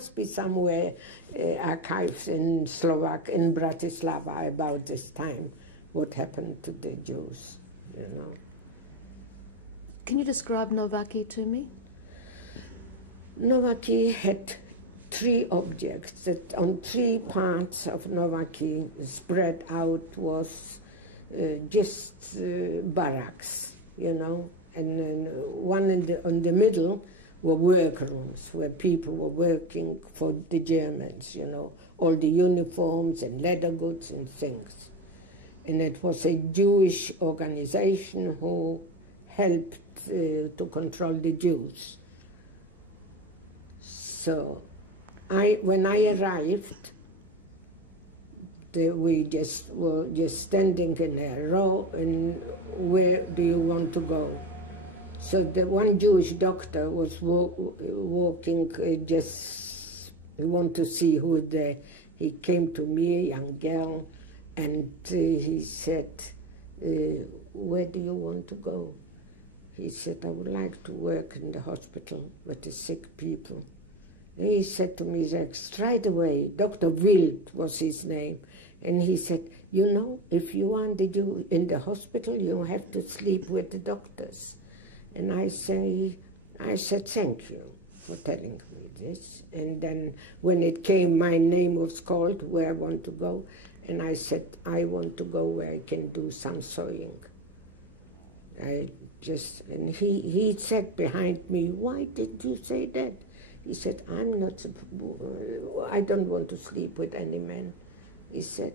must be somewhere archives in Bratislava about this time, what happened to the Jews, you know. Can you describe Novaki to me? Novaki had 3 objects that on 3 parts of Novaki spread out was just barracks, you know, and then one on the middle were workrooms where people were working for the Germans, you know, all the uniforms and leather goods and things. And it was a Jewish organization who helped to control the Jews. So when I arrived, we were just standing in a row, and where do you want to go? So the one Jewish doctor was walking, he wanted to see who was there. He came to me, a young girl, and he said, where do you want to go? He said, I would like to work in the hospital with the sick people. And he said to me straight away, Dr. Wild was his name, and he said, you know, if you want in the hospital, you have to sleep with the doctors. And I said, thank you for telling me this. And then when it came, my name was called, where I want to go, and I said, I want to go where I can do some sewing. And he said behind me, why did you say that? He said, I don't want to sleep with any man. He said,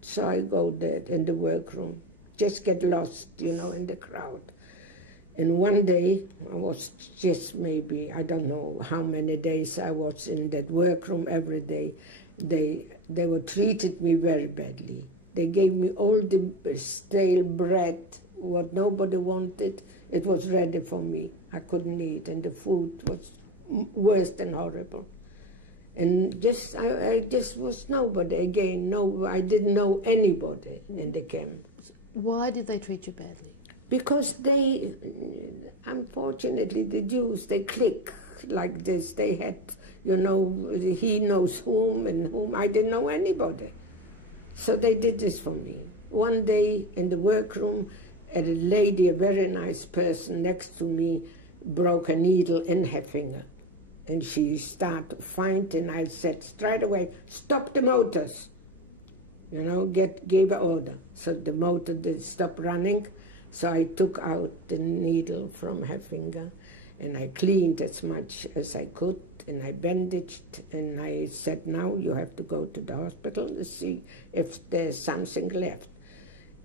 so I go there in the workroom, just get lost, you know, in the crowd. And one day, I was just maybe, I don't know how many days I was in that workroom every day. They were treated me very badly. They gave me all the stale bread, what nobody wanted. It was ready for me. I couldn't eat, and the food was worse than horrible. And I just was nobody again. No, I didn't know anybody in the camp. Why did they treat you badly? Because they, unfortunately, the Jews, they click like this. They had, you know, he knows whom and whom. I didn't know anybody. So they did this for me. One day in the workroom, a lady, a very nice person next to me, broke a needle in her finger. And she started to fight, and I said straight away, stop the motors. You know, gave an order. So the motor did stop running. So I took out the needle from her finger, and I cleaned as much as I could, and I bandaged, and I said, now you have to go to the hospital to see if there's something left.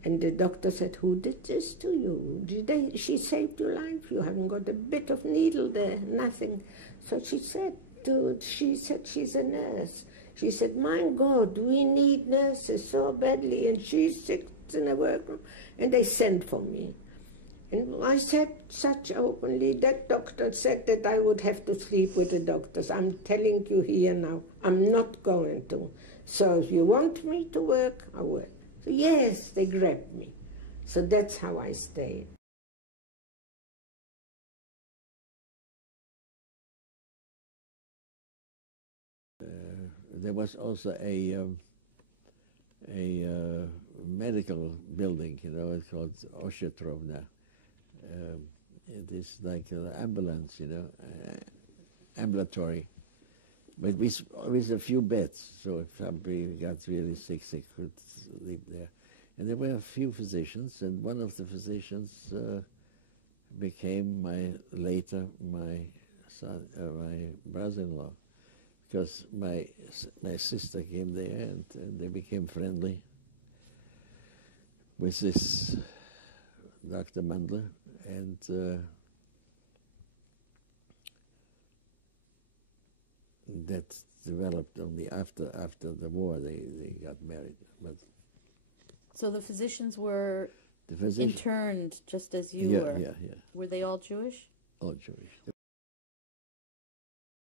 And the doctor said, who did this to you? She saved your life. You haven't got a bit of needle there, nothing. So she said, she's a nurse. She said, my God, we need nurses so badly, and she's sick in a workroom. And they sent for me. And I said such openly, that doctor said that I would have to sleep with the doctors. I'm telling you here now, I'm not going to. So if you want me to work, I work. So yes, they grabbed me. So that's how I stayed. There was also a medical building, you know, it's called Oshetrovna. It is like an ambulance, you know, ambulatory, but with a few beds, so if somebody got really sick, they could sleep there. And there were a few physicians, and one of the physicians became my son, my brother-in-law, because my sister came there, and they became friendly with this Dr. Mandler, and that developed only after the war. They got married. But so the physicians were interned just as you were? Yeah. Were they all Jewish? All Jewish.